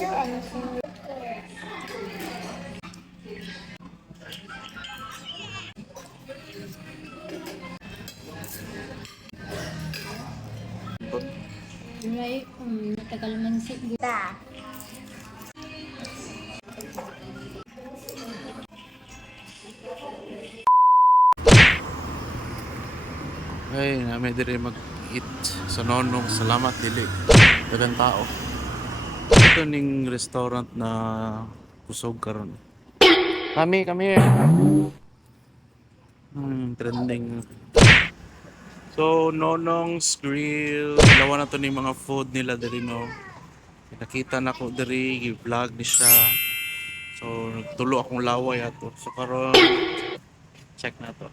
do anything with it. May matagal man siguro. Ay, namin dire mag-eat sa Nonong. Salamat dili. Dagang tao. Ito ning restaurant na kusog karon. Kami. Trending. So, Nonong's Grill. Lawa na to ning mga food nila diri no. Nakita na ko diri, i-vlog ni siya. So, nagtulo akong laway ato. So, karon check na to.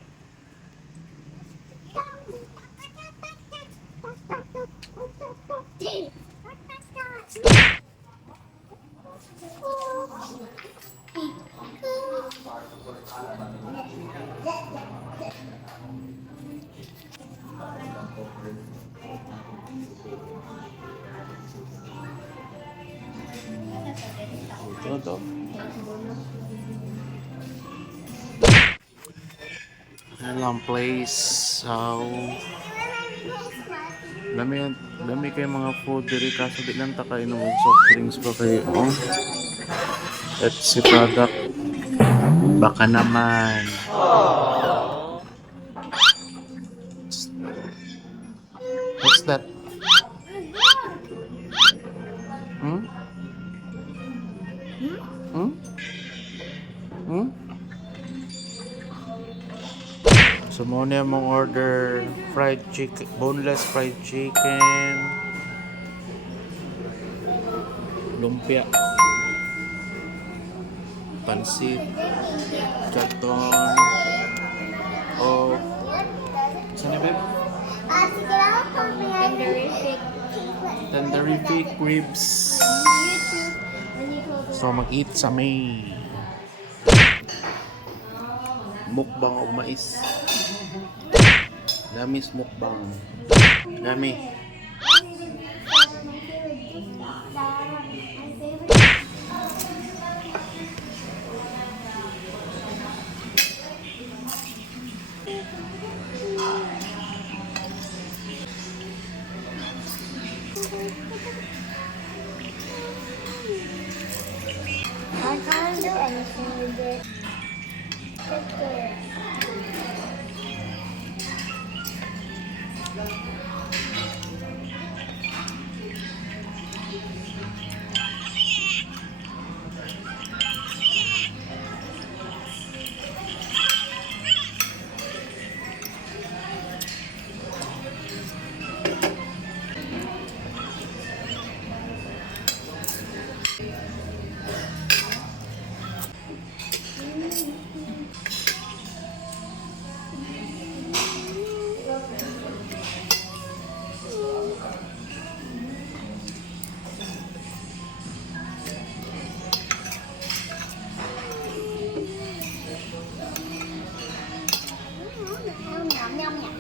Ito to. Yan lang place. So, dami kay mga food diri kaso di lang ta kay inom og soft drinks pa kay let's see product baka naman what's that hmm hmm hmm so muna mong order fried chicken, boneless fried chicken, lumpia, pansit, canton, o saan ba? Tandoori ribs. So mag-eat sa may mukbang o mais. Damis mukbang. Dami. I can't do anything with it. It's good. Nhắm nhắm nhắm.